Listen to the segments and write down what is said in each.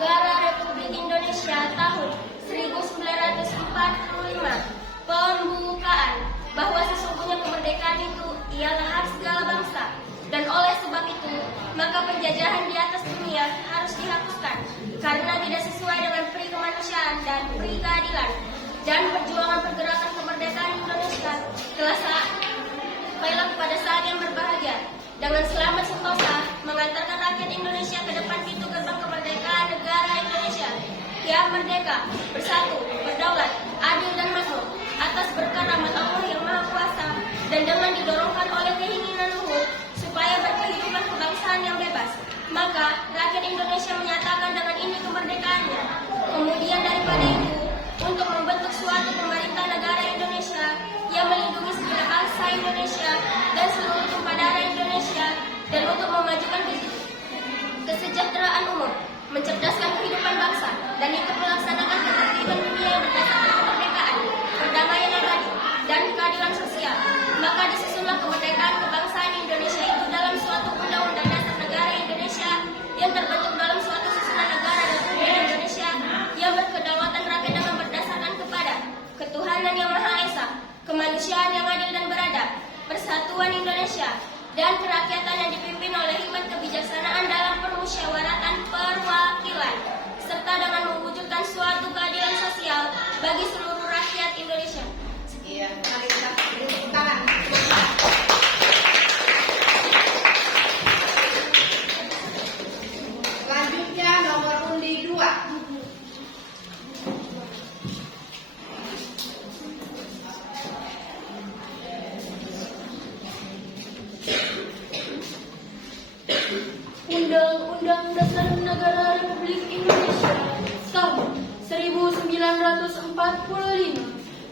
Negara Republik Indonesia tahun 1945. Pembukaan bahwa sesungguhnya kemerdekaan itu ialah hak segala bangsa, dan oleh sebab itu maka penjajahan di atas dunia harus dihapuskan karena tidak sesuai dengan peri kemanusiaan dan peri keadilan. Dan perjuangan pergerakan kemerdekaan Indonesia telah sampailah pada saat yang berbahagia dengan selamat sentosa mengantarkan rakyat Indonesia ke depan pintu gerbang kemerdekaan negara Indonesia yang merdeka, bersatu, berdaulat, adil dan makmur atas berkat rahmat Allah yang Maha Kuasa, dan dengan didorongkan oleh keinginan luhur supaya berkehidupan kebangsaan yang bebas, maka rakyat Indonesia menyatakan dengan ini kemerdekaannya. Kemudian daripada itu, untuk membentuk suatu pemerintah negara Indonesia yang melindungi segenap bangsa Indonesia dan seluruh tumpah darah Indonesia, dan untuk memajukan kesejahteraan umum, mencerdaskan kehidupan bangsa, dan ikut melaksanakan ketertiban dunia yang berdasarkan kemerdekaan, perdamaian abadi, dan keadilan sosial. Maka disusunlah kemerdekaan kebangsaan Indonesia itu dalam suatu undang-undang dasar negara Indonesia yang terbentuk dalam suatu susunan negara Republik Indonesia yang berkedaulatan rakyat dengan berdasarkan kepada ketuhanan yang Maha Esa, kemanusiaan yang adil dan beradab, persatuan Indonesia, dan kerakyatan yang dipimpin oleh hikmat kebijaksanaan dalam permusyawaratan perwakilan, serta dengan mewujudkan suatu keadilan sosial bagi seluruh rakyat Indonesia. Iya, mari kita beri tangan. Selanjutnya nomor undi 2. Undang-Undang Dasar Negara Republik Indonesia tahun 1945.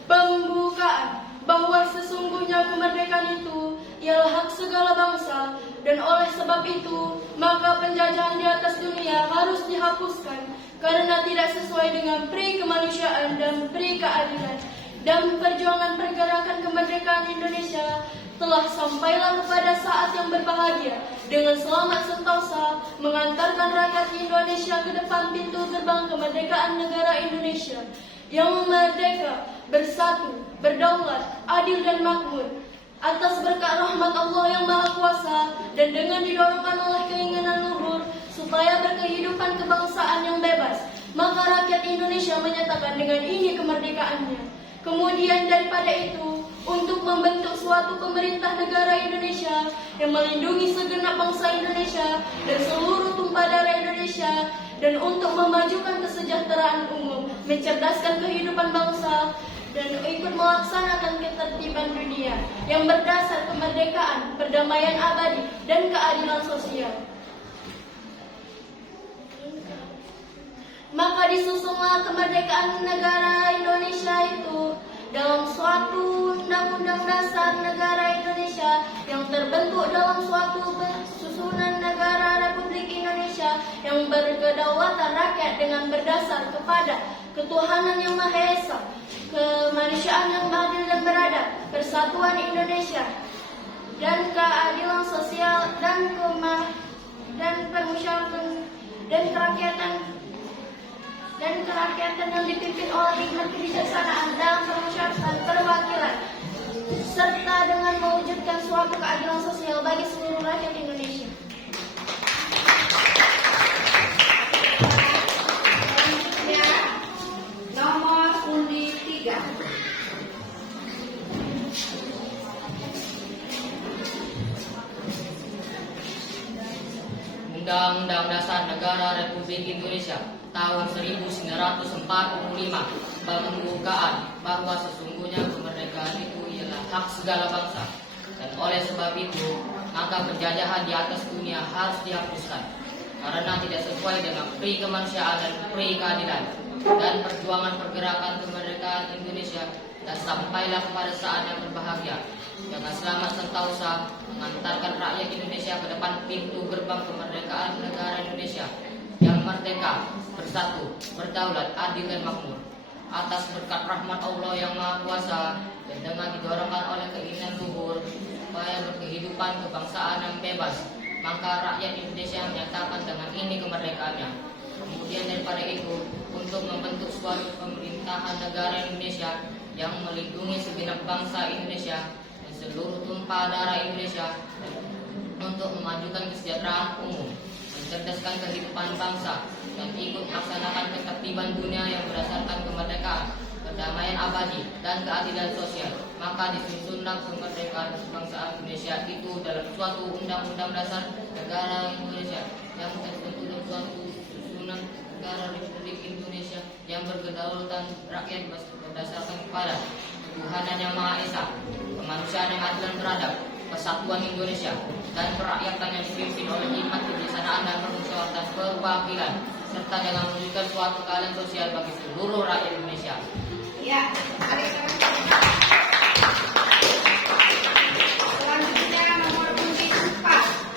Pembukaan bahwa sesungguhnya kemerdekaan itu ialah hak segala bangsa, dan oleh sebab itu maka penjajahan di atas dunia harus dihapuskan karena tidak sesuai dengan peri kemanusiaan dan peri keadilan. Dan perjuangan pergerakan kemerdekaan Indonesia telah sampailah kepada saat yang berbahagia dengan selamat sentosa mengantarkan rakyat Indonesia ke depan pintu gerbang kemerdekaan negara Indonesia yang merdeka, bersatu, berdaulat, adil dan makmur atas berkat rahmat Allah yang Maha Kuasa, dan dengan didorongkan oleh keinginan luhur supaya berkehidupan kebangsaan yang bebas, maka rakyat Indonesia menyatakan dengan ini kemerdekaannya. Kemudian daripada itu, untuk membentuk suatu pemerintah negara Indonesia yang melindungi segenap bangsa Indonesia dan seluruh tumpah darah Indonesia, dan untuk memajukan kesejahteraan umum, mencerdaskan kehidupan bangsa, dan ikut melaksanakan ketertiban dunia yang berdasar kemerdekaan, perdamaian abadi, dan keadilan sosial. Maka disusunlah kemerdekaan negara Indonesia itu dalam suatu undang-undang dasar negara Indonesia yang terbentuk dalam suatu susunan negara Republik Indonesia yang berkedaulatan rakyat dengan berdasar kepada ketuhanan yang Maha Esa, kemanusiaan yang adil dan beradab, persatuan Indonesia, dan keadilan sosial, dan permusyawaratan dan kerakyatan yang dipimpin oleh hikmat kebijaksanaan dalam permusyawaratan perwakilan, serta dengan mewujudkan suatu keadilan sosial bagi seluruh rakyat Indonesia. Selanjutnya nomor undi 3. Undang-Undang Dasar Negara Republik Indonesia tahun 1945. Pembukaan bahwa sesungguhnya kemerdekaan itu ialah hak segala bangsa, dan oleh sebab itu maka penjajahan di atas dunia harus dihapuskan karena tidak sesuai dengan peri kemanusiaan dan peri keadilan. Dan perjuangan pergerakan kemerdekaan Indonesia dan sampailah kepada saat yang berbahagia dengan selamat sentosa mengantarkan rakyat Indonesia ke depan pintu gerbang kemerdekaan negara Indonesia yang merdeka, bersatu, berdaulat, adil dan makmur atas berkat rahmat Allah yang Maha Kuasa, dan dengan didorongkan oleh keinginan luhur supaya berkehidupan kebangsaan yang bebas, maka rakyat Indonesia menyatakan dengan ini kemerdekaannya. Kemudian daripada itu untuk membentuk suatu pemerintahan negara Indonesia yang melindungi segenap bangsa Indonesia dan seluruh tumpah darah Indonesia untuk memajukan kesejahteraan umum, mencerdaskan kehidupan bangsa, dan ikut melaksanakan ketertiban dunia yang berdasarkan kemerdekaan, perdamaian abadi, dan keadilan sosial. Maka disusunlah kemerdekaan bangsa Indonesia itu dalam suatu undang-undang dasar negara Indonesia yang terbentuk dalam suatu susunan negara Republik Indonesia yang berkedaulatan rakyat berdasarkan kepada ketuhanan yang Maha Esa, kemanusiaan yang adil dan beradab, kesatuan Indonesia, dan kerakyatan yang dipimpin oleh hikmat kebijaksanaan dan permusyawaratan perwakilan, serta dengan mewujudkan suatu keadilan sosial bagi seluruh rakyat Indonesia. Ya, mari kita selanjutnya nomor undi 4.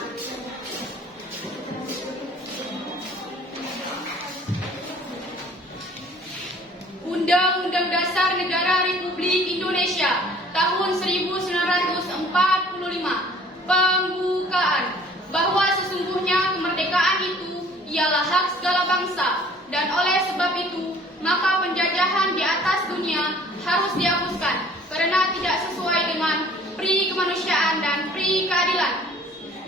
Undang-Undang Dasar Negara Republik Indonesia tahun 1945 pembukaan bahwa sesungguhnya kemerdekaan itu ialah hak segala bangsa, dan oleh sebab itu maka penjajahan di atas dunia harus dihapuskan karena tidak sesuai dengan pri kemanusiaan dan pri keadilan.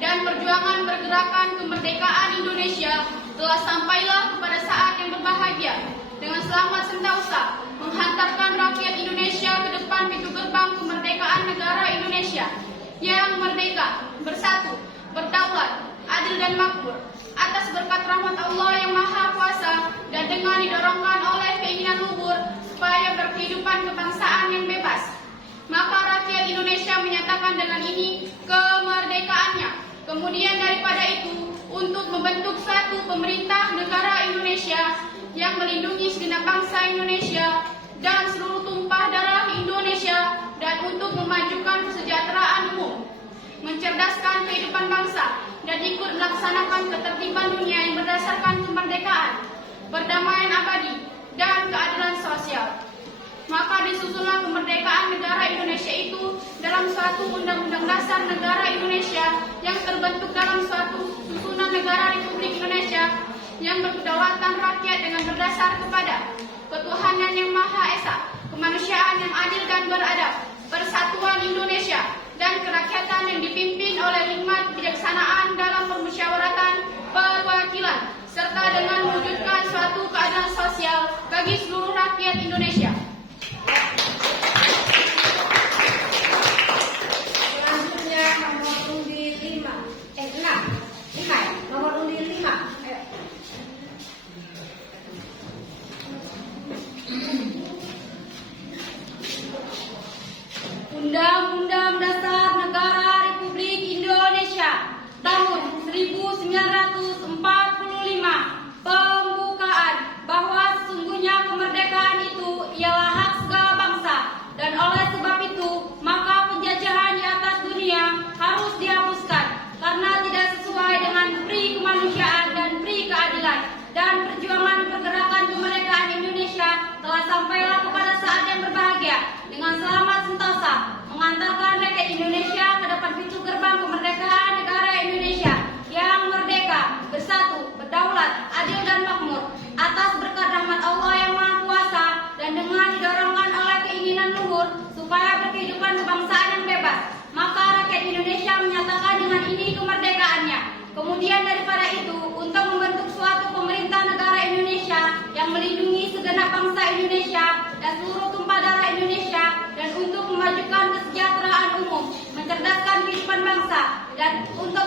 Dan perjuangan pergerakan kemerdekaan Indonesia telah sampailah kepada saat yang berbahagia dengan selamat sentosa menghantarkan rakyat Indonesia ke depan pintu gerbang kemerdekaan negara Indonesia yang merdeka, bersatu, berdaulat, adil dan makmur atas berkat rahmat Allah yang Maha Kuasa, dan dengan didorongkan oleh keinginan luhur supaya berkehidupan kebangsaan yang bebas. Maka rakyat Indonesia menyatakan dengan ini kemerdekaannya. Kemudian daripada itu, untuk membentuk satu pemerintah negara Indonesia yang melindungi segenap bangsa Indonesia dan seluruh tumpah darah Indonesia, dan untuk memajukan kesejahteraan umum, mencerdaskan kehidupan bangsa, dan ikut melaksanakan ketertiban dunia yang berdasarkan kemerdekaan, perdamaian abadi, dan keadilan sosial. Maka disusunlah kemerdekaan negara Indonesia itu dalam suatu undang-undang dasar negara Indonesia yang terbentuk dalam suatu susunan negara Republik Indonesia yang berkedaulatan rakyat dengan berdasar kepada ketuhanan yang Maha Esa, kemanusiaan yang adil dan beradab, persatuan Indonesia, dan kerakyatan yang dipimpin oleh hikmat kebijaksanaan dalam permusyawaratan perwakilan, serta dengan mewujudkan suatu keadilan sosial bagi seluruh rakyat Indonesia. Selanjutnya nomor undi 6. Nomor undi 5. Undang-Undang Dasar Negara Republik Indonesia tahun 1945 pembukaan bahwa sesungguhnya kemerdekaan itu ialah hak segala bangsa, dan oleh sebab itu maka penjajahan di atas dunia harus dihapuskan karena tidak sesuai dengan pri kemanusiaan dan pri keadilan. Dan perjuangan pergerakan kemerdekaan Indonesia telah sampailah kepada saat yang berbahagia dengan selamat sentosa mengantarkan rakyat Indonesia ke depan pintu gerbang kemerdekaan negara Indonesia yang merdeka, bersatu, berdaulat, adil dan makmur atas berkat rahmat Allah yang Maha Kuasa, dan dengan didorongkan oleh keinginan luhur supaya berkehidupan kebangsaan yang bebas. Maka rakyat Indonesia menyatakan dengan ini kemerdekaannya. Kemudian daripada itu, untuk membentuk suatu pemerintah negara Indonesia yang melindungi segenap bangsa Indonesia dan seluruh tumpah darah Indonesia, dan untuk memajukan kesejahteraan umum, mencerdaskan kehidupan bangsa, dan untuk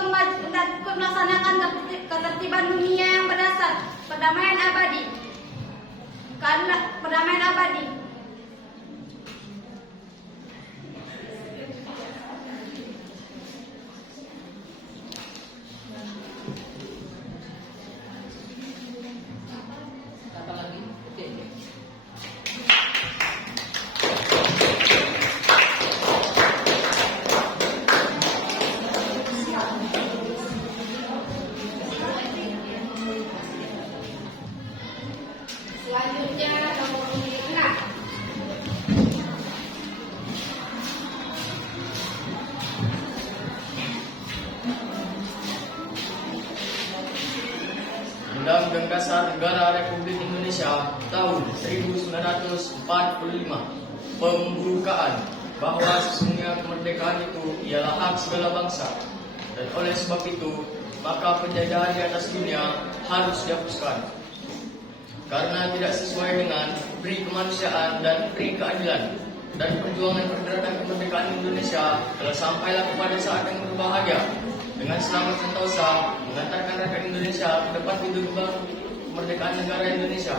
melaksanakan ketertiban dunia yang berdasar perdamaian abadi. Perdamaian abadi. Apa lagi? Selanjutnya nomor undi 6. Undang-Undang Dasar Negara Republik Republik Indonesia tahun 1945. Pembukaan bahwa sesungguhnya kemerdekaan itu ialah hak segala bangsa, dan oleh sebab itu maka penjajahan di atas dunia harus dihapuskan karena tidak sesuai dengan pri kemanusiaan dan pri keadilan. Dan perjuangan pergerakan kemerdekaan Indonesia telah sampailah kepada saat yang berbahagia dengan selamat sentosa mengantarkan rakyat Indonesia ke depan pintu gerbang kemerdekaan negara Indonesia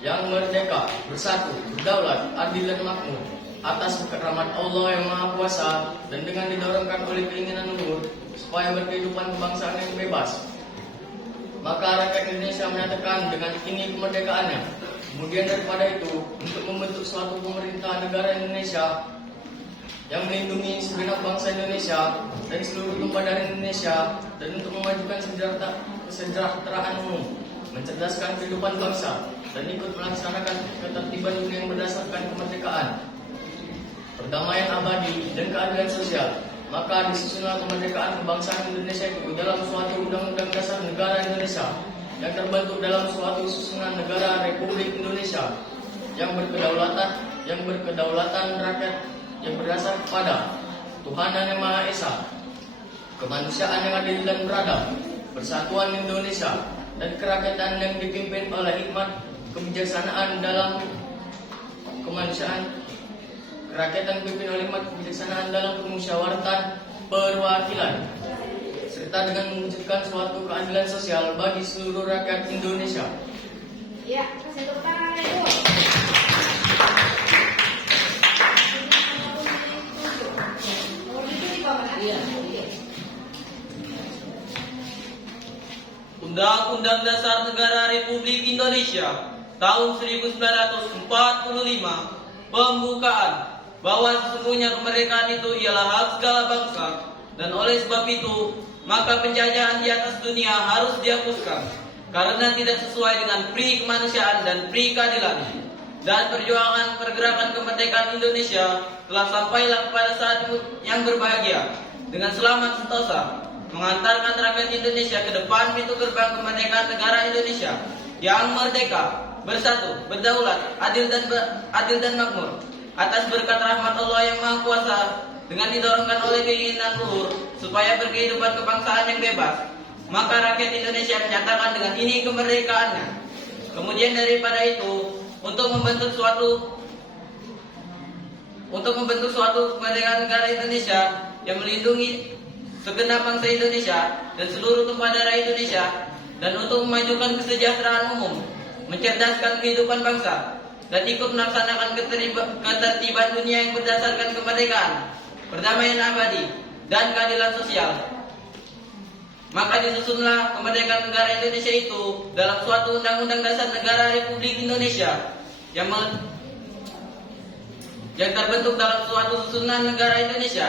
yang merdeka, bersatu, berdaulat, adil dan makmur atas rahmat Allah yang Maha Kuasa, dan dengan didorongkan oleh keinginan luhur supaya berkehidupan kebangsaan yang bebas. Maka rakyat Indonesia menyatakan dengan ini kemerdekaannya. Kemudian daripada itu, untuk membentuk suatu pemerintah negara Indonesia yang melindungi segenap bangsa Indonesia dan seluruh tumpah darah Indonesia, dan untuk memajukan kesejahteraan umum, mencerdaskan kehidupan bangsa, dan ikut melaksanakan ketertiban dunia yang berdasarkan kemerdekaan, perdamaian abadi, dan keadilan sosial. Maka disusunlah kemerdekaan kebangsaan Indonesia itu dalam suatu undang-undang dasar negara Indonesia yang terbentuk dalam suatu susunan negara Republik Indonesia yang berkedaulatan rakyat yang berdasar kepada Tuhanan Yang Maha Esa, kemanusiaan yang adil dan beradab, persatuan Indonesia, dan kerakyatan yang dipimpin oleh hikmat kebijaksanaan dalam kemanusiaan, kerakyatan dipimpin oleh hikmat kebijaksanaan dalam pemusyawaratan perwakilan, serta dengan mewujudkan suatu keadilan sosial bagi seluruh rakyat Indonesia. Ya, kasih tepuk tangan Ibu. Nomor 7 di bawah kan? Iya. Undang-Undang Dasar Negara Republik Indonesia tahun 1945 pembukaan bahwa sesungguhnya kemerdekaan itu ialah hak segala bangsa, dan oleh sebab itu maka penjajahan di atas dunia harus dihapuskan karena tidak sesuai dengan pri kemanusiaan dan pri keadilan. Dan perjuangan pergerakan kemerdekaan Indonesia telah sampailah kepada saat yang berbahagia dengan selamat sentosa mengantarkan rakyat Indonesia ke depan pintu gerbang kemerdekaan negara Indonesia yang merdeka, bersatu, berdaulat, adil dan makmur atas berkat rahmat Allah yang Maha Kuasa, dengan didorongkan oleh keinginan luhur supaya berkehidupan kebangsaan yang bebas. Maka rakyat Indonesia menyatakan dengan ini kemerdekaannya. Kemudian daripada itu, untuk membentuk suatu kemerdekaan negara Indonesia yang melindungi segenap bangsa Indonesia dan seluruh tumpah darah Indonesia, dan untuk memajukan kesejahteraan umum, mencerdaskan kehidupan bangsa, dan ikut melaksanakan ketertiban dunia yang berdasarkan kemerdekaan, perdamaian abadi, dan keadilan sosial. Maka disusunlah kemerdekaan negara Indonesia itu dalam suatu undang-undang dasar negara Republik Indonesia yang terbentuk dalam suatu susunan negara Indonesia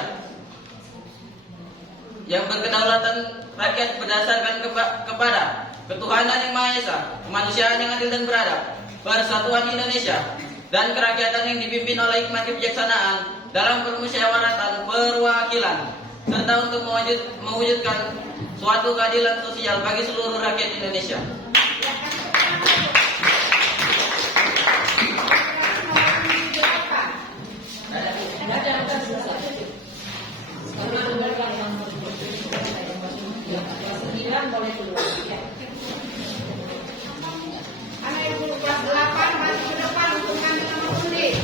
yang berkedaulatan rakyat berdasarkan kepada ketuhanan yang Maha Esa, kemanusiaan yang adil dan beradab, persatuan Indonesia, dan kerakyatan yang dipimpin oleh hikmat kebijaksanaan dalam permusyawaratan perwakilan, serta untuk mewujudkan suatu keadilan sosial bagi seluruh rakyat Indonesia. Anak ibu kelas 8 maju ke depan untuk mengambil nomor undi.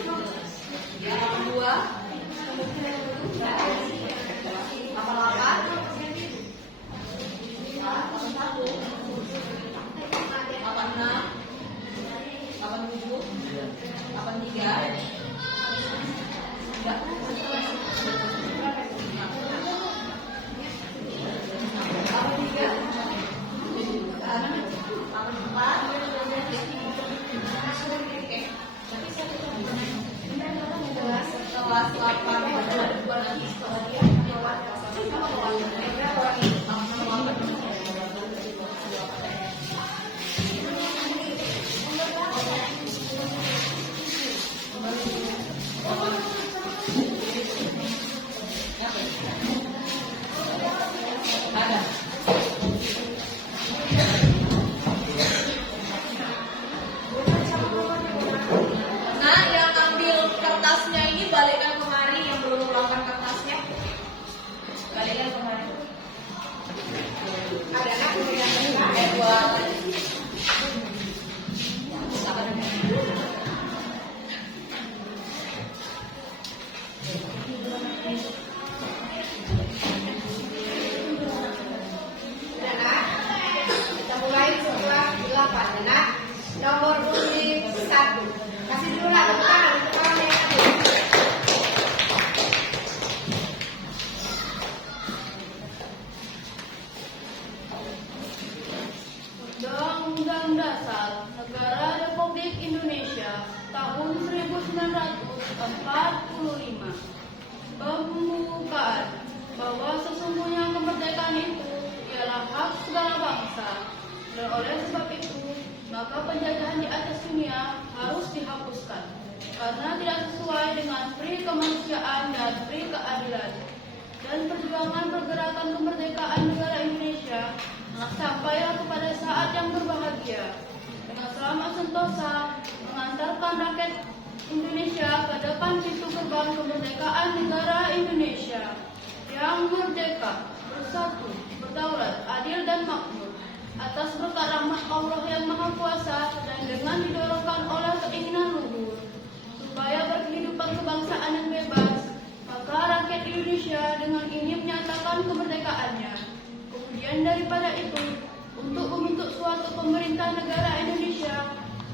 Nomor Nah, yang ambil kertasnya ini balikkan kemari, yang belum melakukan kertasnya. Balikkan kemari. Ada anak yang buat. Nah, kita mulai setelah 8. Nah, nomor undi 1. Kasih dulu lah tepuk tangan untuk orang yang hadir. Undang-Undang Dasar Negara Republik Indonesia tahun 1945. Pembukaan bahwa sesungguhnya kemerdekaan itu ialah hak segala bangsa, dan oleh sebab itu maka penjajahan di atas dunia harus dihapuskan karena tidak sesuai dengan pri kemanusiaan dan pri keadilan. Dan perjuangan pergerakan kemerdekaan negara Indonesia sampailah kepada saat yang berbahagia dengan selamat sentosa mengantarkan rakyat Indonesia ke depan pintu gerbang kemerdekaan negara Indonesia yang merdeka, bersatu, berdaulat, adil dan makmur atas berkat rahmat Allah yang Maha Kuasa dan dengan didorongkan oleh keinginan luhur supaya berkehidupan kebangsaan yang bebas, maka rakyat Indonesia dengan ini menyatakan kemerdekaannya. Kemudian daripada itu, untuk membentuk suatu pemerintah negara Indonesia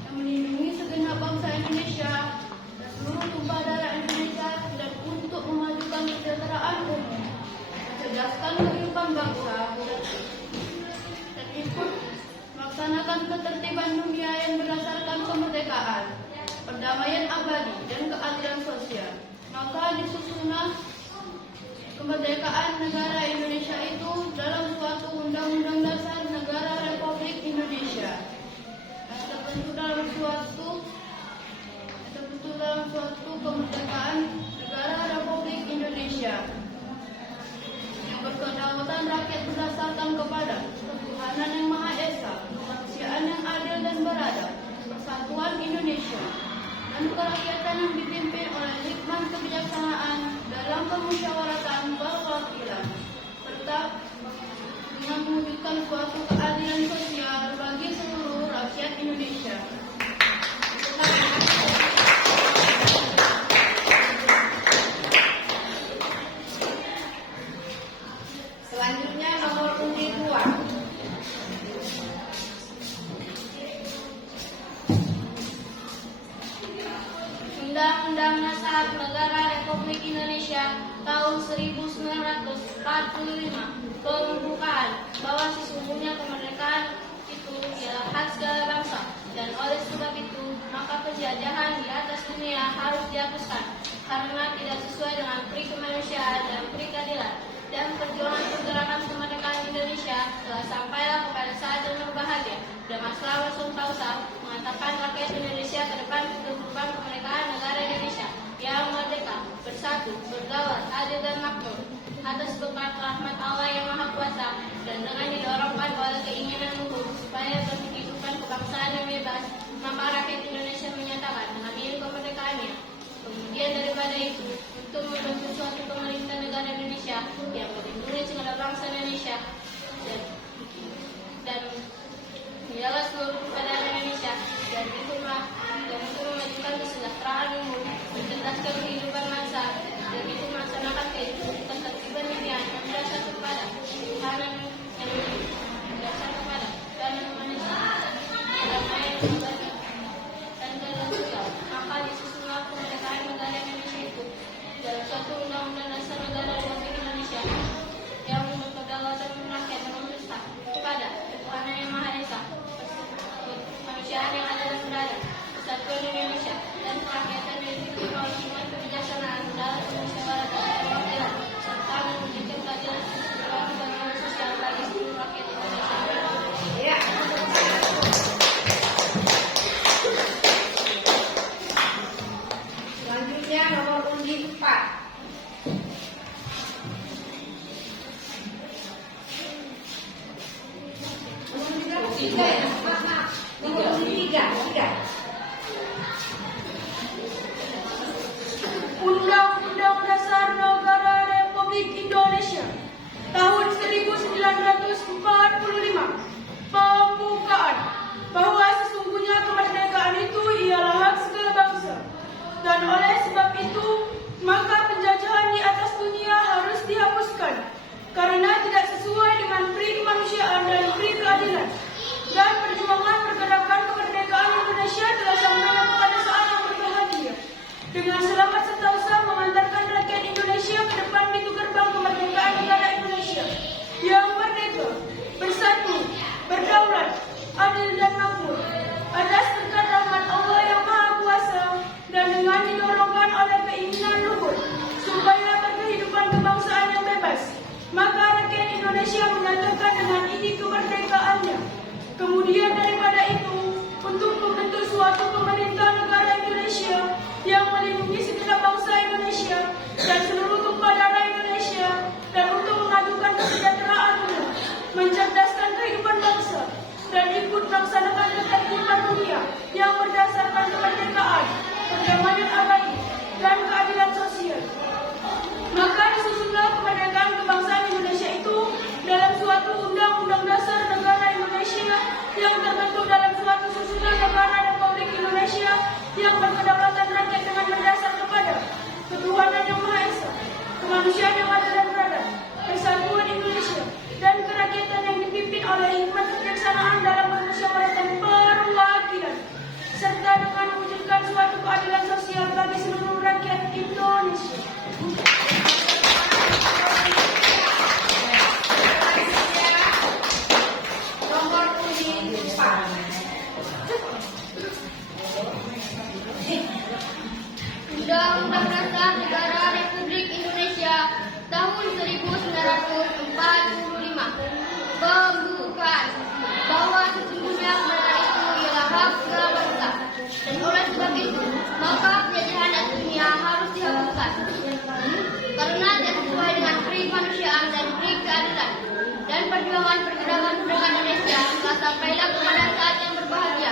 yang melindungi segenap bangsa Indonesia dan seluruh tumpah darah Indonesia, dan untuk memajukan kesejahteraan umum, mencerdaskan kehidupan bangsa, dan ikut melaksanakan ketertiban dunia yang berdasarkan kemerdekaan, perdamaian abadi, dan keadilan sosial. Maka disusunlah kemerdekaan negara Indonesia itu dalam suatu undang-undang dasar negara Republik Indonesia yang terbentuk dalam suatu kemerdekaan negara Republik Indonesia yang berkedaulatan rakyat berdasarkan kepada ketuhanan yang Maha Esa, kemanusiaan yang adil dan beradab, persatuan Indonesia, dan kerakyatan yang dipimpin oleh hikmat kebijaksanaan dalam pemusyawaratan perwakilan, serta dengan mewujudkan suatu keadilan sosial bagi seluruh rakyat Indonesia. Selanjutnya nomor undi 2. Undang-Undang Dasar Negara Republik Indonesia tahun 1945. Pembukaan bahwa sesungguhnya kemerdekaan itu ialah hak segala bangsa, dan oleh sebab itu maka penjajahan di atas dunia harus dihapuskan karena tidak sesuai dengan pri kemanusiaan dan pri keadilan. Dan perjuangan pergerakan kemerdekaan Indonesia telah sampailah kepada saat yang berbahagia dengan selamat sentosa mengantarkan rakyat Indonesia ke depan gerbang kemerdekaan negara Indonesia yang merdeka, bersatu, berdaulat, adil dan makmur atas berkat rahmat Allah yang Maha Kuasa, dan dengan didorongkan oleh keinginan luhur supaya berkehidupan kebangsaan yang bebas, maka rakyat Indonesia menyatakan dengan ini kemerdekaannya. Kemudian daripada itu, untuk membentuk suatu pemerintah negara Indonesia yang melindungi segenap bangsa Indonesia dan menjaga seluruh keadaan Indonesia, dan untuk memajukan kesejahteraan umum, mencerdaskan kehidupan bangsa, dan itu melaksanakan ketertiban dunia yang berdasar kepada ketuhanan yang berdasar kepada ketuhanan manusia, kedamaian abadi, dan keadilan sosial. Maka disusunlah kemerdekaan negara Indonesia itu dalam suatu undang-undang dasar negara Republik Indonesia yang berkedaulatan rakyat dan bersatu kepada ketuhanan yang Maha Esa, kemanusiaan yang adil dan beradab, persatuan Indonesia, dan kerakyatan yang dipimpin oleh hikmat kebijaksanaan Tiga ya, maaf. Nomor pungli tiga. Undang-Undang Dasar Negara Republik Indonesia tahun 1945 pembukaan bahwa sesungguhnya kemerdekaan itu ialah hak segala bangsa, dan oleh sebab itu maka penjajahan di atas dunia harus dihapuskan karena tidak sesuai dengan peri kemanusiaan dan peri keadilan, dan perjuangan pergerakan kemerdekaan Indonesia telah sampai kepada saat yang berbahagia dengan selamat sentosa mengantarkan rakyat Indonesia ke depan pintu gerbang kemerdekaan negara Indonesia yang merdeka, bersatu, berdaulat, adil dan makmur atas berkat rahmat Allah yang Maha Kuasa, dan dengan didorongkan oleh keinginan luhur supaya berkehidupan kebangsaan yang bebas, maka rakyat Indonesia menyatakan dengan ini kemerdekaannya. Kemudian daripada itu, untuk membentuk suatu pemerintah negara Indonesia yang melindungi segenap bangsa Indonesia dan seluruh tumpah darah Indonesia, dan untuk mengajukan kesejahteraannya, mencerdaskan kehidupan bangsa, dan ikut melaksanakan ketertiban dunia yang berdasarkan kemerdekaan, perdamaian abadi, dan keadilan sosial. Maka disusunlah kemerdekaan kebangsaan Indonesia itu dalam suatu undang-undang dasar negara Indonesia yang terbentuk dalam suatu susunan negara Republik Indonesia yang berkedaulatan rakyat dengan berdasar kepada ketuhanan yang Maha Esa, kemanusiaan yang adil dan beradab, persatuan Indonesia, dan kerakyatan yang dipimpin oleh hikmat kebijaksanaan dalam permusyawaratan perwakilan, serta dengan mewujudkan suatu keadilan sosial bagi seluruh rakyat Indonesia. Nomor pungli 4. Undang-Undang Dasar Negara Republik Indonesia tahun 1945 pembukaan bahwa sesungguhnya kemerdekaan itu ialah hak segala bangsa, dan oleh sebab itu maka penjajahan atas dunia harus dihapuskan karena tidak sesuai dengan peri kemanusiaan dan peri keadilan, dan perjuangan pergerakan kemerdekaan Indonesia telah sampailah kepada saat yang berbahagia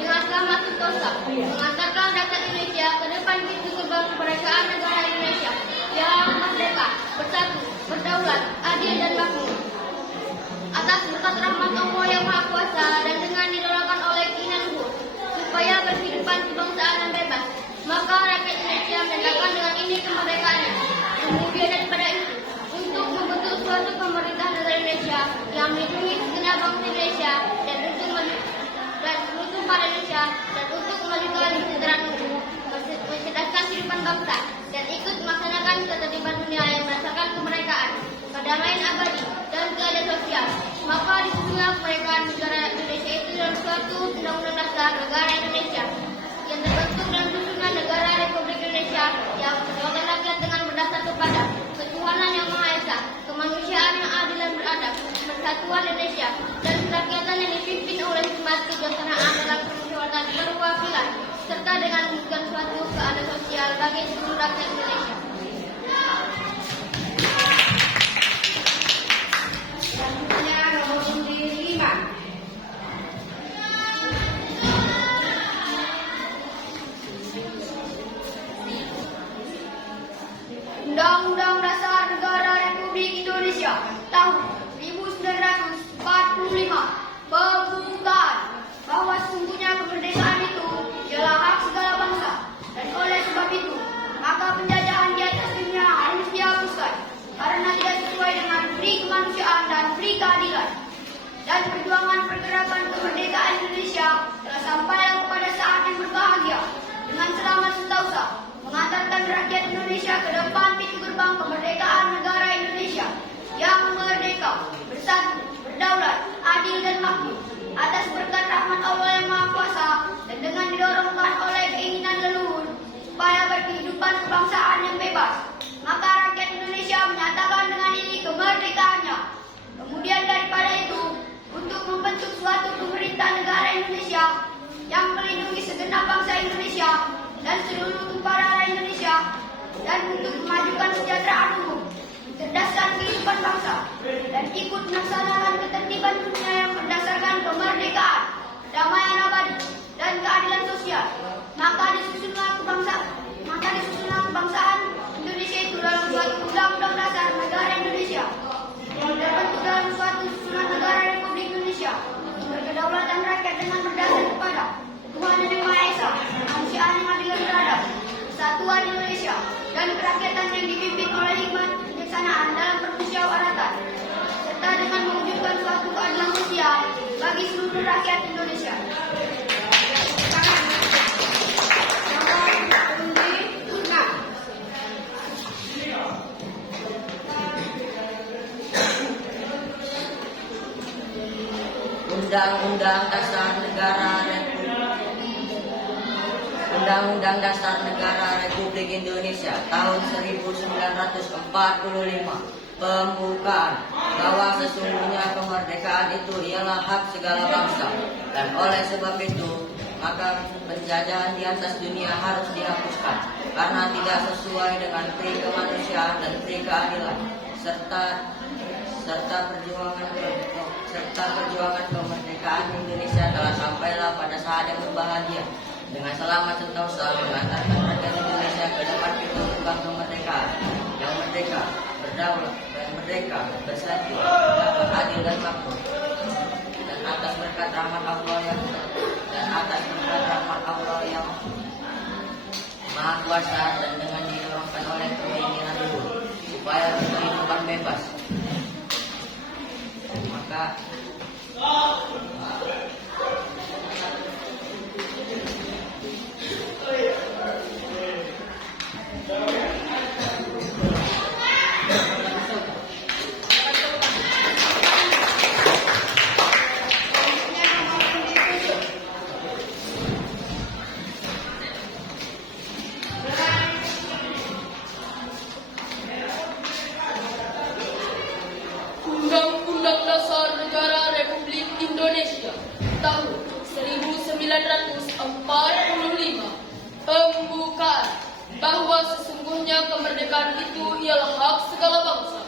dengan selamat sentosa mengantarkan rakyat Indonesia ke depan pintu gerbang kemerdekaan negara Indonesia yang merdeka, bersatu, berdaulat, adil dan makmur atas berkat rahmat Allah yang Maha Kuasa, dan dengan didorongkan oleh keinginan luhur supaya berkehidupan kebangsaan yang bebas, maka rakyat Indonesia menyatakan dengan ini kemerdekaannya. Kemudian daripada itu, untuk membentuk suatu pemerintah negara Indonesia yang melindungi segenap bangsa Indonesia dan untuk pada Indonesia, dan untuk memajukan kesejahteraan umum, mencerdaskan kehidupan bangsa, dan ikut melaksanakan ketertiban dunia yang berdasarkan kemerdekaan, perdamaian abadi, dan keadilan sosial. Maka disusunlah kemerdekaan negara Indonesia itu dalam suatu undang-undang dasar negara Indonesia yang terbentuk dalam susunan negara Republik Indonesia yang berkedaulatan rakyat dengan berdasar kepada ketuhanan yang Maha Esa, kemanusiaan yang adil dan beradab, persatuan Indonesia, dan kerakyatan yang dipimpin oleh hikmat kebijaksanaan dalam permusyawaratan perwakilan, serta dengan mewujudkan suatu keadilan sosial bagi seluruh rakyat Indonesia. Selanjutnya nomor pungli 5. Undang-Undang Dasar Negara Republik Indonesia tahun 1945 pembukaan bahwa sesungguhnya kemerdekaan itu ialah hak segala bangsa, dan oleh sebab itu maka penjajahan di atas dunia harus dihapuskan karena tidak sesuai dengan peri kemanusiaan dan peri keadilan, dan perjuangan pergerakan kemerdekaan Indonesia telah sampai kepada saat yang berbahagia dengan selamat sentosa mengantarkan rakyat Indonesia ke depan pintu gerbang kemerdekaan negara Indonesia yang merdeka, bersatu, berdaulat, adil dan makmur atas berkat rahmat Allah yang Maha Kuasa, dan dengan didorongkan oleh keinginan leluhur supaya berkehidupan kebangsaan yang bebas, maka rakyat Indonesia menyatakan dengan ini kemerdekaannya. Kemudian daripada itu, untuk membentuk suatu pemerintah negara Indonesia yang melindungi segenap bangsa Indonesia dan seluruh tumpah darah Indonesia, dan untuk memajukan kesejahteraan umum, mencerdaskan kehidupan bangsa, dan ikut melaksanakan ketertiban dunia yang berdasarkan kemerdekaan, kedamaian abadi, dan keadilan sosial. Maka disusunlah kebangsaan Indonesia itu dalam suatu undang-undang dasar negara Indonesia yang terbentuk dalam suatu susunan negara Republik Indonesia, berkedaulatan rakyat dengan berdasar kepada Tuhan Yang Maha Esa, kemanusiaan yang adil dan beradab, kesatuan Indonesia, dan kerakyatan yang dipimpin oleh hikmat kebijaksanaan dalam permusyawaratan, serta dengan mewujudkan suatu keadilan sosial bagi seluruh rakyat Indonesia. Undang-Undang Dasar Negara Republik Indonesia tahun 1945 pembukaan bahwa sesungguhnya kemerdekaan itu ialah hak segala bangsa, dan oleh sebab itu maka penjajahan di atas dunia harus dihapuskan karena tidak sesuai dengan pri kemanusiaan dan pri keadilan serta perjuangan kemerdekaan Indonesia telah sampailah pada saat yang berbahagia dengan selamat sentosa mengantarkan rakyat Indonesia ke depan pintu gerbang kemerdekaan yang merdeka, berdaulat, yang merdeka, bersatu, dapat adil dan makmur, dan atas berkat rahmat Allah yang Maha Kuasa, dan dengan didorongkan oleh keinginan luhur supaya kehidupan bebas. Maka Undang-Undang Dasar Negara Republik Indonesia tahun 1945 pembukaan bahwa sesungguhnya kemerdekaan itu ialah hak segala bangsa,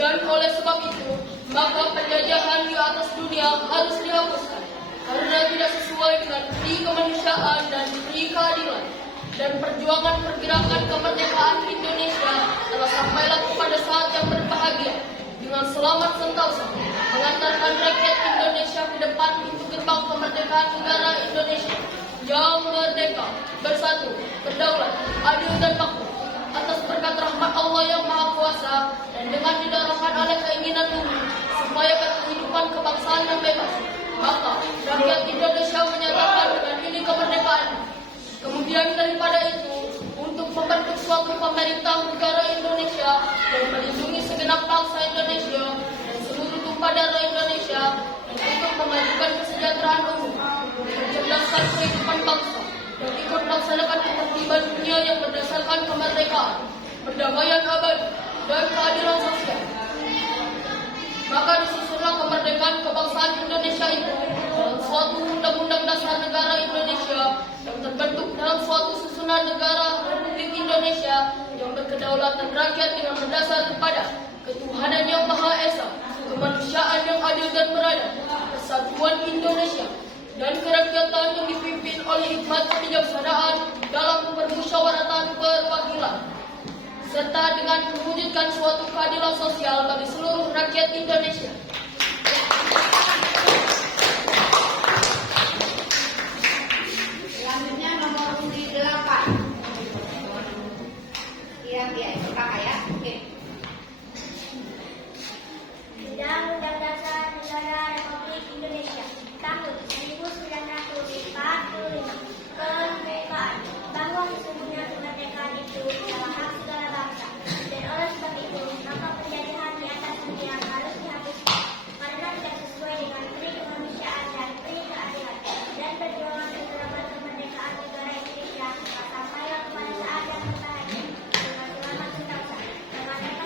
dan oleh sebab itu maka penjajahan di atas dunia harus dihapuskan karena tidak sesuai dengan pri kemanusiaan dan pri keadilan, dan perjuangan pergerakan kemerdekaan Indonesia telah sampailah kepada saat yang berbahagia dengan selamat sentosa mengantarkan rakyat Indonesia ke depan pintu gerbang kemerdekaan negara Indonesia yang merdeka, bersatu, berdaulat, adil dan makmur, atas berkat rahmat Allah yang Maha Kuasa, dan dengan didorongkan oleh keinginan luhur supaya kehidupan kebangsaan yang bebas. Maka rakyat Indonesia menyatakan dengan ini kemerdekaan. Kemudian daripada itu, untuk membentuk suatu pemerintah negara Indonesia dan melindungi segenap bangsa Indonesia dan seluruh tumpah darah Indonesia, dan untuk memajukan kesejahteraan umum, mencerdaskan kehidupan bangsa, dan ikut melaksanakan ketertiban dunia yang berdasarkan kemerdekaan, perdamaian abadi, dan keadilan sosial. Maka disusunlah kemerdekaan kebangsaan Indonesia itu dalam suatu undang-undang dasar negara Indonesia yang terbentuk dalam suatu susunan negara Republik Indonesia yang berkedaulatan rakyat dengan berdasar kepada ketuhanan yang Maha Esa, kemanusiaan yang adil dan beradab, persatuan Indonesia, dan kerakyatan yang dipimpin oleh hikmat kebijaksanaan dalam permusyawaratan perwakilan, serta dengan mewujudkan suatu keadilan sosial bagi seluruh rakyat Indonesia. Selanjutnya nomor undi 8. Iya, pakai ya. Oke. Undang-Undang Dasar Negara Republik Indonesia tahun 1945 pembukaan bahwa sesungguhnya kemerdekaan itu adalah hak segala bangsa, dan oleh sebab itu maka penjajahan di atas dunia harus dihapuskan karena tidak sesuai dengan pri kemanusiaan dan pri keadilan, dan perjuangan pergerakan kemerdekaan negara Indonesia sampailah kepada saat yang berbahagia dengan selamat sentosa mengantarkan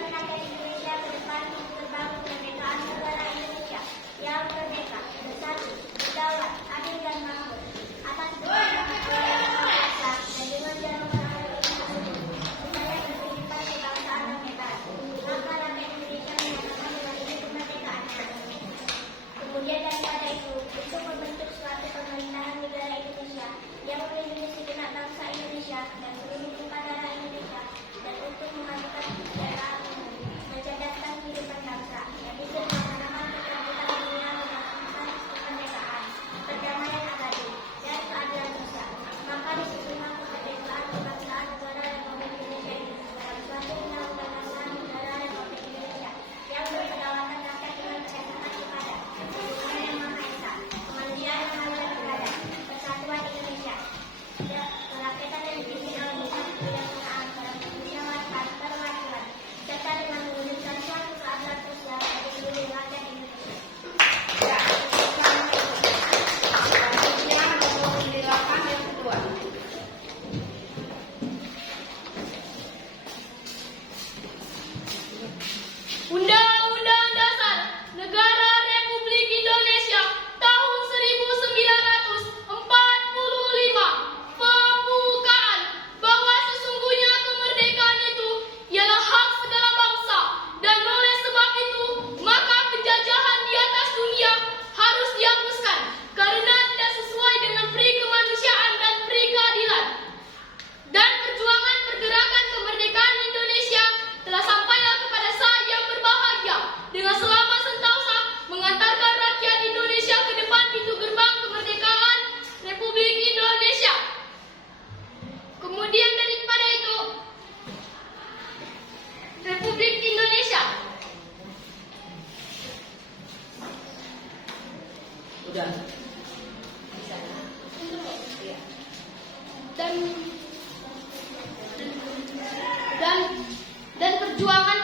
dan perjuangan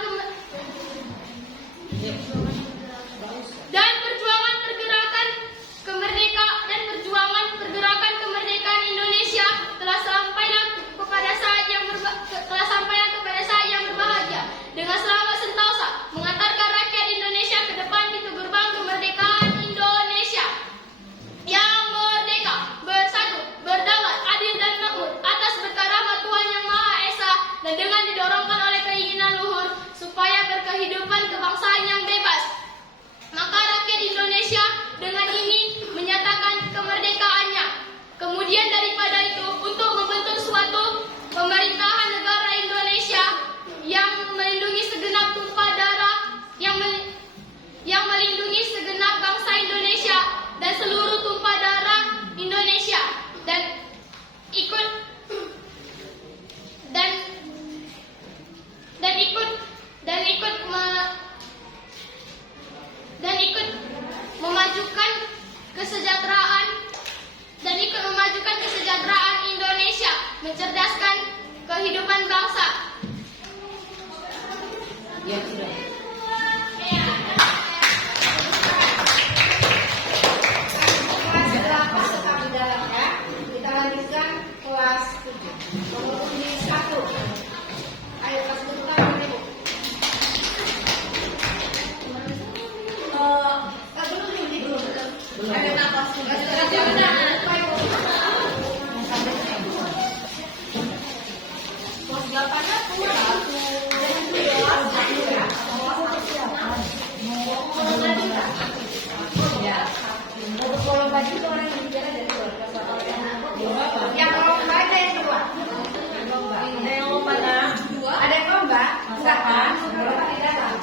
pergerakan kemerdekaan Indonesia telah sampailah kepada saat yang berbahagia dengan selamat sentosa mengantarkan rakyat Indonesia ke depan pintu gerbang kemerdekaan Indonesia yang merdeka, bersatu, berdaulat, adil dan makmur atas berkat rahmat Tuhan Yang Maha Esa dan dengan didorongkan oleh keinginan luhur supaya berkehidupan kebangsaan yang bebas. Maka rakyat Indonesia dengan ini menyatakan kemerdekaannya. Kemudian daripada itu, untuk membentuk suatu pemerintahan negara Indonesia yang melindungi segenap tumpah darah, yang melindungi segenap bangsa Indonesia dan seluruh tumpah darah Indonesia dan ikut memajukan kesejahteraan Indonesia, mencerdaskan kehidupan bangsa. Ya, sudah. Setelah masuk di dalamnya, kita lanjutkan kelas 7. Nomor 1. Ayo kelas 7 Ibu. Belum. Ada napas. Yang lomba ada yang kedua. Ada yang lomba dua. Ada yang lomba. Enggak kan? Lomba di dalam.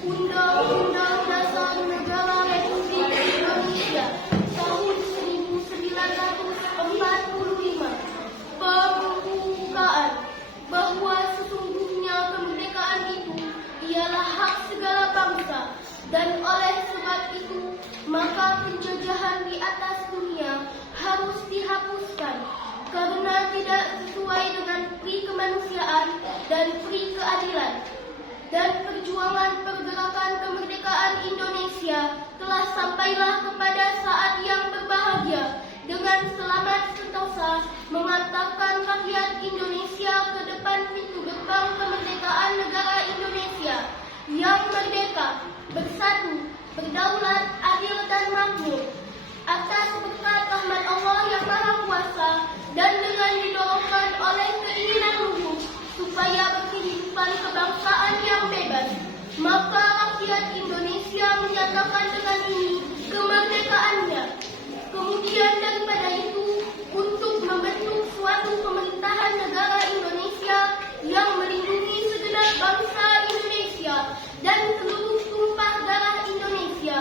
Undang-Undang Dasar Negara Republik Indonesia tahun 1945 pembukaan bahwa sesungguhnya kemerdekaan itu ialah hak segala bangsa dan oleh sebab itu maka penjajahan di atas dunia harus dihapuskan karena tidak sesuai dengan pri kemanusiaan dan pri keadilan. Dan perjuangan pergerakan kemerdekaan Indonesia telah sampailah kepada saat yang berbahagia dengan selamat sentosa mengantarkan rakyat Indonesia ke depan pintu gerbang kemerdekaan negara Indonesia yang merdeka, bersatu, berdaulat, adil dan makmur atas berkat rahmat Allah yang Maha Kuasa dan dengan didorongkan oleh keinginan luhur supaya berkehidupan kebangsaan yang bebas. Maka rakyat Indonesia menyatakan dengan ini kemerdekaannya. Kemudian daripada itu, untuk membentuk suatu pemerintahan negara Indonesia yang melindungi segenap bangsa Indonesia dan seluruh tumpah darah Indonesia,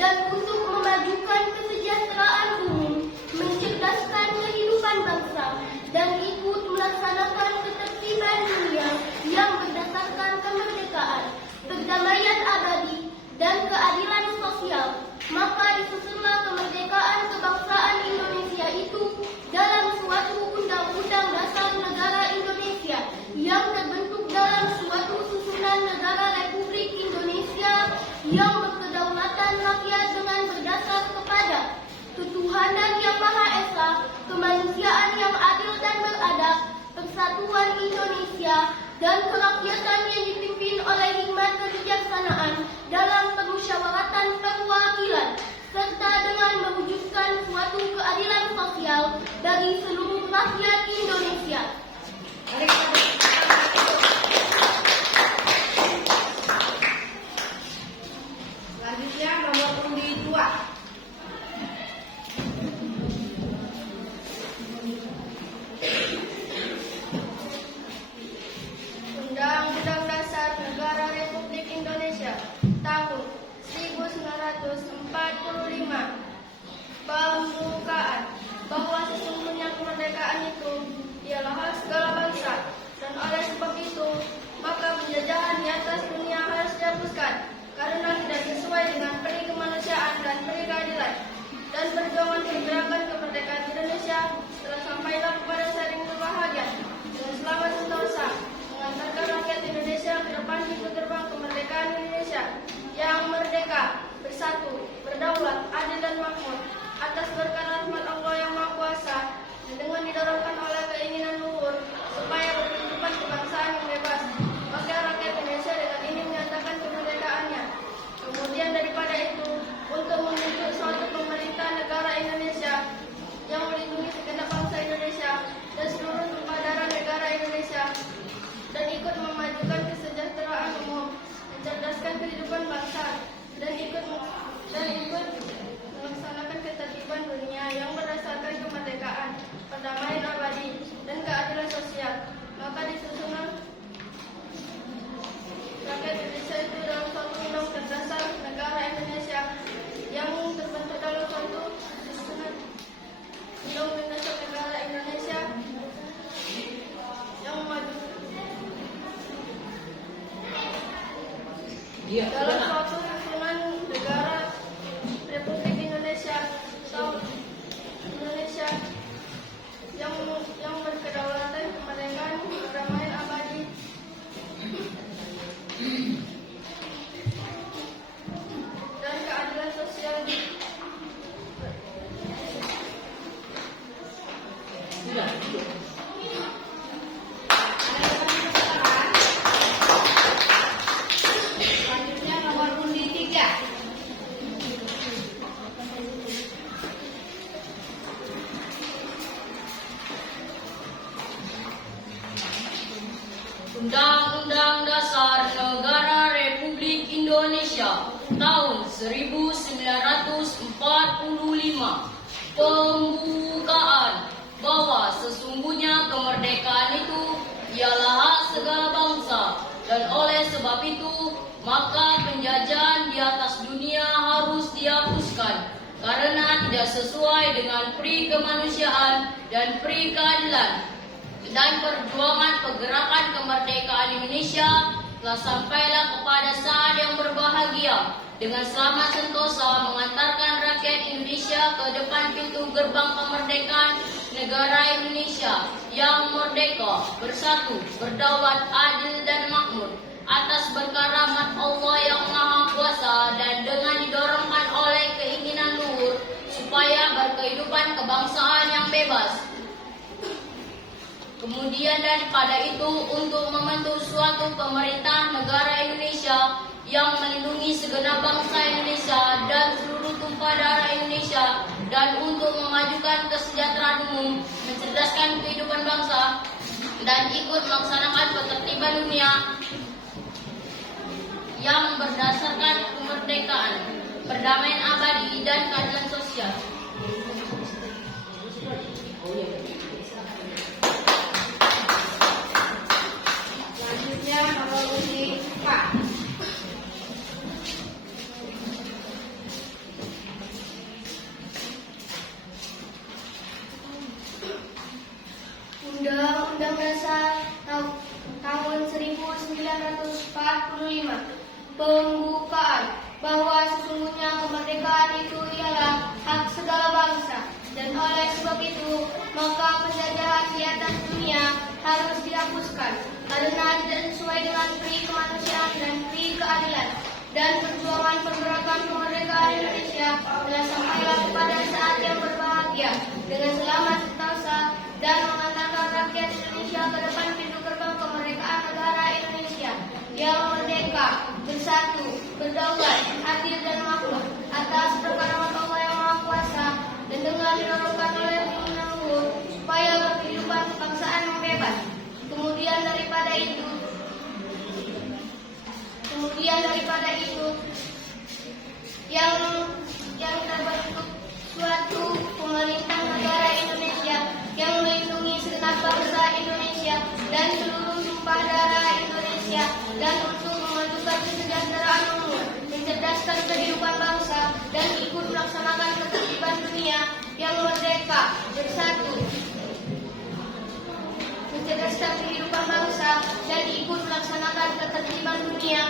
dan untuk memajukan kesejahteraan umum, mencerdaskan kehidupan bangsa, dan ikut melaksanakan ketertiban dunia yang berdasarkan kemerdekaan, perdamaian abadi, dan keadilan sosial. Maka disusunlah kemerdekaan kebangsaan Indonesia dan kerakyatan yang dipimpin oleh hikmat kebijaksanaan dalam permusyawaratan perwakilan, serta dengan mewujudkan suatu keadilan sosial bagi seluruh rakyat Indonesia. Selanjutnya nomor undi 2. Undang-Undang Dasar Negara Republik Indonesia tahun 1945. Pembukaan bahwa sesungguhnya kemerdekaan itu ialah hak segala bangsa, dan oleh sebab itu maka penjajahan di atas dunia harus dihapuskan karena tidak sesuai dengan peri kemanusiaan dan peri keadilan. Dan perjuangan pergerakan kemerdekaan Indonesia telah sampailah kepada saling berbahagia dengan selamat sentosa mengantarkan rakyat Indonesia ke depan pintu gerbang kemerdekaan Indonesia yang merdeka, bersatu, berdaulat, adil dan makmur atas berkat rahmat Allah yang Maha Kuasa, dan dengan didorongkan oleh keinginan luhur supaya berkehidupan kebangsaan yang bebas, maka rakyat Indonesia dengan ini menyatakan kemerdekaannya. Kemudian daripada itu, untuk membentuk suatu pemerintah negara Indonesia yang melindungi segenap bangsa Indonesia dan seluruh tumpah darah negara Indonesia, dan ikut memajukan kesejahteraan umum, mencerdaskan kehidupan bangsa, dan ikut melaksanakan ketertiban dunia yang berdasarkan kemerdekaan, perdamaian abadi, dan keadilan sosial. Maka disusunlah rakyat Indonesia itu dalam suatu undang-undang dasar negara Indonesia yang terbentuk dalam suatu susunan undang-undang dasar negara Indonesia yang maju dalam suatu susunan negara Republik Indonesia tahun Indonesia yang berkedaulatan, kemerdekaan, perdamaian abadi, dan keadilan sosial. Selanjutnya nomor undi 3. Undang-Undang Dasar Negara Republik Indonesia tahun 1945. Pembukaan bahwa sesungguhnya kemerdekaan itu ialah hak segala bangsa, dan oleh sebab itu maka penjajahan di atas dunia harus dihapuskan karena tidak sesuai dengan peri kemanusiaan dan peri keadilan. Dan perjuangan pergerakan kemerdekaan Indonesia telah sampailah kepada saat yang berbahagia dengan selamat sentosa mengantarkan rakyat Indonesia ke depan pintu gerbang kemerdekaan negara Indonesia yang merdeka, bersatu, berdaulat, adil dan makmur atas berkat rahmat Allah yang Maha Kuasa, dan dengan didorongkan oleh keinginan luhur supaya berkehidupan kebangsaan yang bebas. Kemudian daripada itu, untuk membentuk suatu pemerintah negara Indonesia yang melindungi segenap bangsa Indonesia dan seluruh tumpah darah Indonesia, dan untuk memajukan kesejahteraan umum, mencerdaskan kehidupan bangsa, dan ikut melaksanakan ketertiban dunia yang berdasarkan kemerdekaan, perdamaian abadi, dan keadilan sosial. Selanjutnya nomor undi 4. Undang-Undang Dasar tahun 1945. Pembukaan bahwa sesungguhnya kemerdekaan itu ialah hak segala bangsa, dan oleh sebab itu maka penjajahan di atas dunia harus dihapuskan karena tidak sesuai dengan peri kemanusiaan dan peri keadilan. Dan perjuangan pergerakan kemerdekaan Indonesia telah sampailah kepada saat yang berbahagia dengan selamat sentosa dan mengantarkan rakyat Indonesia ke depan pintu gerbang kemerdekaan kemanusiaan negara Indonesia yang merdeka, bersatu, berdaulat, adil dan makmur atas perkataan Allah yang Maha Kuasa dan dengan didorongkan oleh keinginan luhur supaya berkehidupan kebangsaan yang bebas. Kemudian daripada itu yang terbentuk suatu pemerintah negara Indonesia yang melindungi segenap bangsa Indonesia dan seluruh tumpah darah Indonesia dan untuk memajukan kesejahteraan umum, mencerdaskan kehidupan bangsa dan ikut melaksanakan ketertiban dunia yang merdeka, bersatu, mencerdaskan kehidupan bangsa dan ikut melaksanakan ketertiban dunia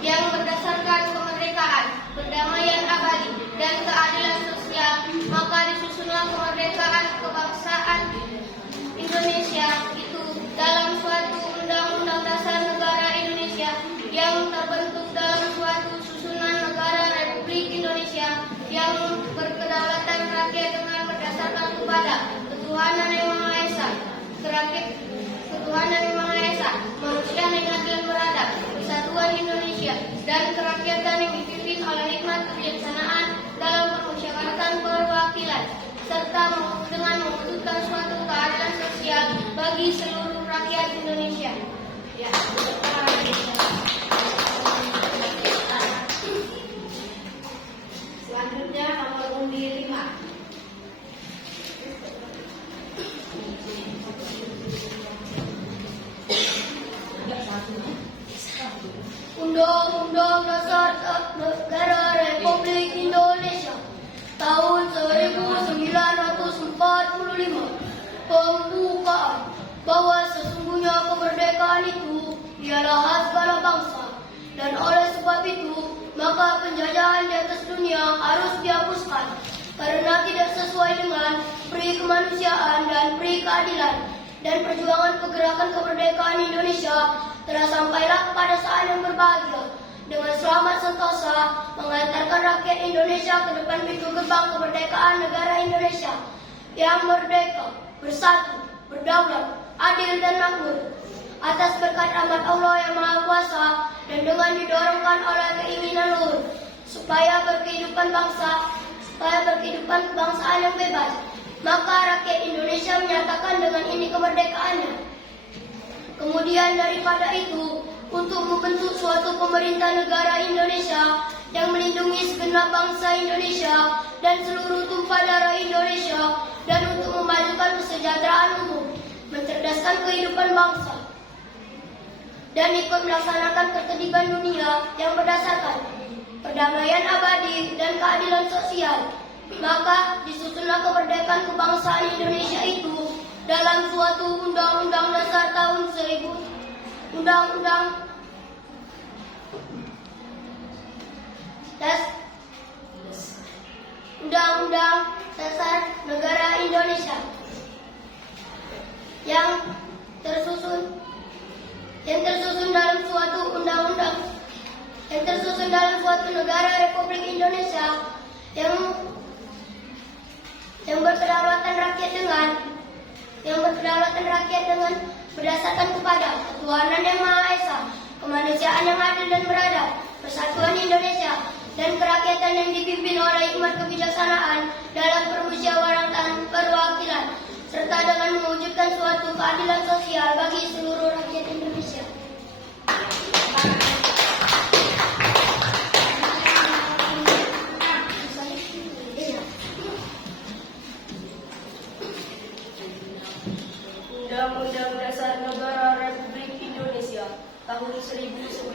yang berdasarkan kemerdekaan, perdamaian abadi, dan keadilan sosial, maka disusunlah kemerdekaan kebangsaan Indonesia itu dalam suatu Undang-Undang Dasar Negara Indonesia yang terbentuk dalam suatu susunan negara Republik Indonesia yang berkedaulatan rakyat dengan berdasarkan kepada ketuhanan yang Maha Esa, ketuhanan yang Maha Esa, manusia yang adil dan beradab, persatuan Indonesia, dan kerakyatan yang dipimpin oleh hikmat kebijaksanaan dalam permusyawaratan perwakilan, serta dengan mewujudkan suatu keadilan sosial bagi seluruh rakyat Indonesia. Ya. Selanjutnya nomor undi 5. Undang-Undang Dasar Negara Republik Indonesia tahun 1945 pembukaan bahwa sesungguhnya kemerdekaan itu ialah hak segala bangsa dan oleh sebab itu maka penjajahan di atas dunia harus dihapuskan karena tidak sesuai dengan peri kemanusiaan dan peri keadilan, dan perjuangan pergerakan kemerdekaan Indonesia telah sampailah pada saat yang berbahagia dengan selamat sentosa mengantarkan rakyat Indonesia ke depan pintu gerbang kemerdekaan negara Indonesia yang merdeka, bersatu, berdaulat, adil dan makmur atas berkat rahmat Allah yang Maha Kuasa dan dengan didorongkan oleh keinginan luhur supaya berkehidupan kebangsaan yang bebas, maka rakyat Indonesia menyatakan dengan ini kemerdekaannya. Kemudian daripada itu, untuk membentuk suatu pemerintah negara Indonesia yang melindungi segenap bangsa Indonesia dan seluruh tumpah darah Indonesia, dan untuk memajukan kesejahteraan umum, mencerdaskan kehidupan bangsa, dan ikut melaksanakan ketertiban dunia yang berdasarkan perdamaian abadi dan keadilan sosial, maka disusunlah kemerdekaan kebangsaan Indonesia itu dalam suatu Undang-Undang Dasar tahun 1000, Undang-Undang Dasar Negara Indonesia yang tersusun dalam suatu undang-undang yang tersusun dalam suatu negara Republik Indonesia yang berkedaulatan rakyat dengan berdasarkan kepada ketuhanan yang Maha Esa, kemanusiaan yang adil dan beradab, persatuan Indonesia, dan kerakyatan yang dipimpin oleh hikmat kebijaksanaan dalam permusyawaratan perwakilan, serta dengan mewujudkan suatu keadilan sosial bagi seluruh rakyat Indonesia. Undang-Undang Dasar Negara Republik Indonesia tahun 1945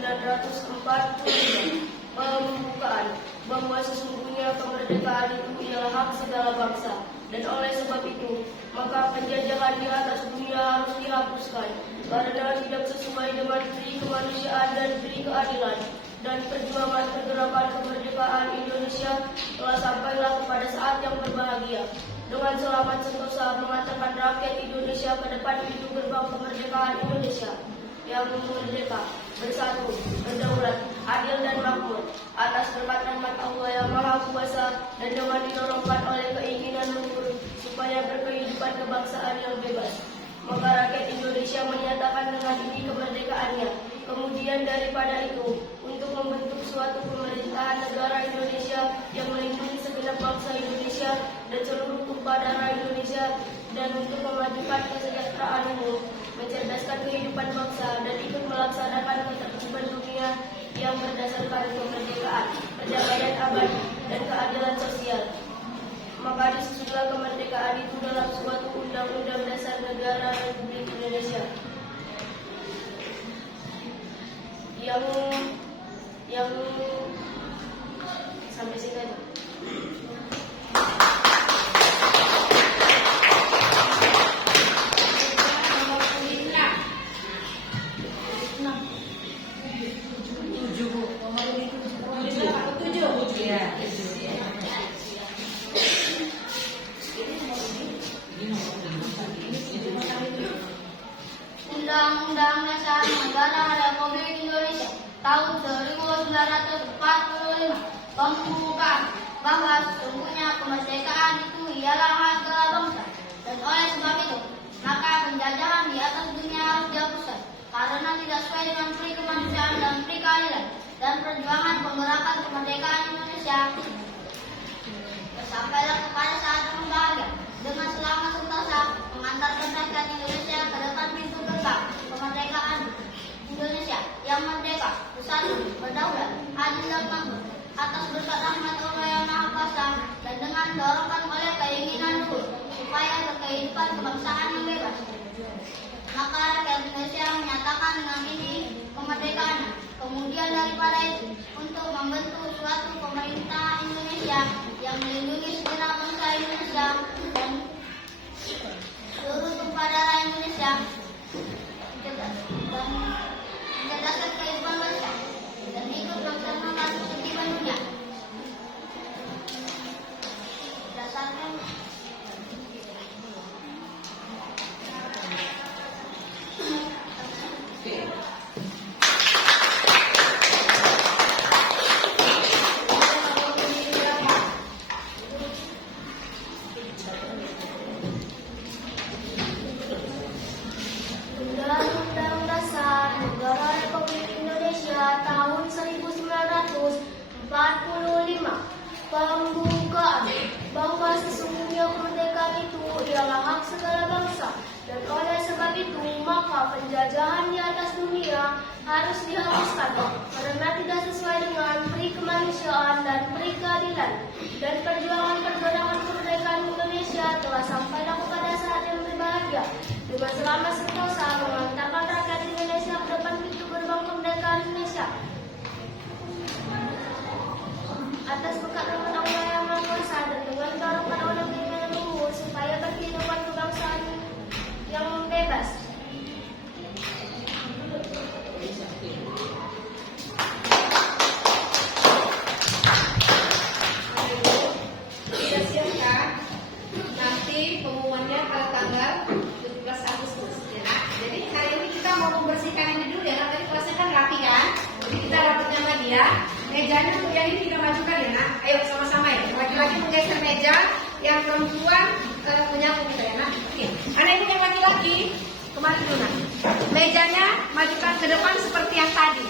pembukaan bahwa sesungguhnya kemerdekaan itu ialah hak segala bangsa, dan oleh sebab itu maka penjajahan di atas dunia harus dihapuskan karena tidak sesuai dengan peri kemanusiaan dan peri keadilan, dan perjuangan pergerakan kemerdekaan Indonesia telah sampailah kepada saat yang berbahagia dengan selamat sentosa mengantarkan rakyat Indonesia ke depan pintu gerbang kemerdekaan Indonesia yang merdeka, bersatu, berdaulat, adil dan makmur atas berkat rahmat Allah yang Maha Kuasa dan dengan didorongkan oleh keinginan luhur supaya berkehidupan kebangsaan yang bebas. Indonesia menyatakan dengan ini kemerdekaannya. Kemudian daripada itu, untuk membentuk suatu pemerintahan negara Indonesia yang melindungi segenap bangsa Indonesia dan seluruh tumpah darah Indonesia, dan untuk memajukan kesejahteraan umum, mencerdaskan kehidupan bangsa, dan ikut melaksanakan ketertiban dunia yang berdasarkan kemerdekaan, perdamaian abadi, dan keadilan sosial. Maka disusunlah kemerdekaan itu dalam suatu undang-undang dasar negara Republik Indonesia yang sampai sini aja. Undang-Undang Dasar Negara Republik Indonesia tahun 1945 pembukaan bahwa sesungguhnya kemerdekaan itu ialah hak segala bangsa, dan oleh sebab itu maka penjajahan di atas dunia harus dihapuskan karena tidak sesuai dengan peri kemanusiaan dan peri keadilan dan perjuangan penggerakan kemerdekaan Indonesia. Sampailah kepada saat yang berbahagia dengan selamat sentosa mengantarkan rakyat Indonesia ke depan pintu gerbang kemerdekaan Indonesia yang merdeka, bersatu, berdaulat, adil dan makmur atas berkat rahmat Allah yang Maha Kuasa, dan dengan dorongan oleh keinginan luhur supaya kehidupan kebangsaan yang bebas. Maka rakyat Indonesia menyatakan dengan ini kemerdekaan. Kemudian daripada itu, untuk membentuk suatu pemerintah Indonesia yang melindungi segenap bangsa Indonesia dan seluruh tumpah darah Indonesia, dan mencerdaskan kehidupan bangsa dan ikut melaksanakan ketertiban dunia. Dasarnya Undang-Undang Dasar Negara Republik Indonesia tahun 1945 pembukaan bahwa sesungguhnya kemerdekaan itu ialah hak segala bangsa, dan oleh sebab itu maka penjajahan di atas dunia harus dihapuskan karena tidak sesuai dengan peri kemanusiaan dan peri keadilan, dan perjuangan perjuangan kemerdekaan Indonesia telah sampailah kepada saat yang berbahagia dengan selamat sentosa mengantarkan rakyat Indonesia ke depan pintu gerbang kemerdekaan Indonesia atas berkat rahmat Allah yang Maha Kuasa, dan dengan dorongan oleh keinginan luhur supaya kehidupan kebangsaan yang bebas. Sudah siapkan nanti pengumumannya pada tanggal 17 Agustus ya. Jadi hari ini kita mau membersihkan ini dulu ya. Tadi kelasnya kan rapi kan. Jadi kita rapatkan lagi ya. Mejanya untuk yang ini kita majukan ya nak. Ayo sama-sama ya. Laki-laki menggeser meja, yang perempuan menyapu kita ya nak. Oke. Anak ibu yang laki-laki kemari dulu nak. Mejanya majukan ke depan seperti yang tadi.